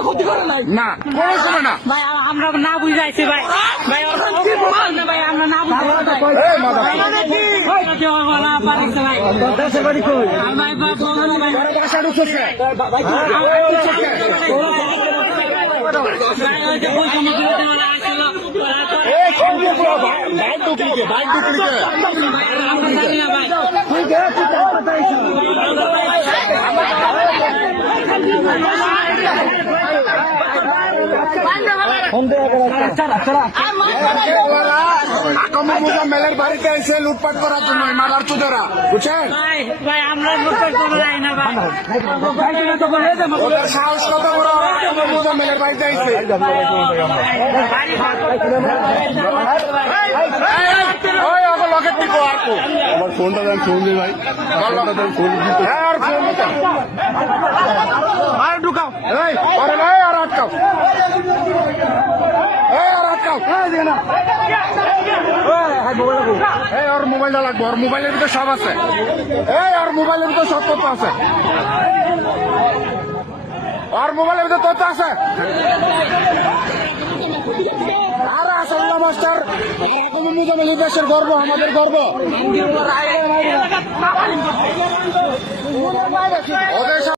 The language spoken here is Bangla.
ক্ষতি করে নাই না কোনো সময় না ভাই আমরা না বুঝাইছি ভাই ভাই ভাই আমরা না মেলের বাড়িতে এসে লুটপাট করার জন্য মালার চুদেরা বুঝছেন ভাই আমরা না ভাই ওদের সাহস কত বড় মেলের বাড়িতে এসে লকেট দিব আর আমার ফোনটা দেন ফোন দিই ভাই আর ঢুকাও আর আটকাও ওর মোবাইলটা লাগবে ওর মোবাইলের ভিতরে সব আছে ওর মোবাইলের ভিতরে সব তথ্য আছে ওর মোবাইলের ভিতরে তথ্য আছে আর আসল মাস্টার মুজামিল দেশের গর্ব আমাদের গর্ব ওদের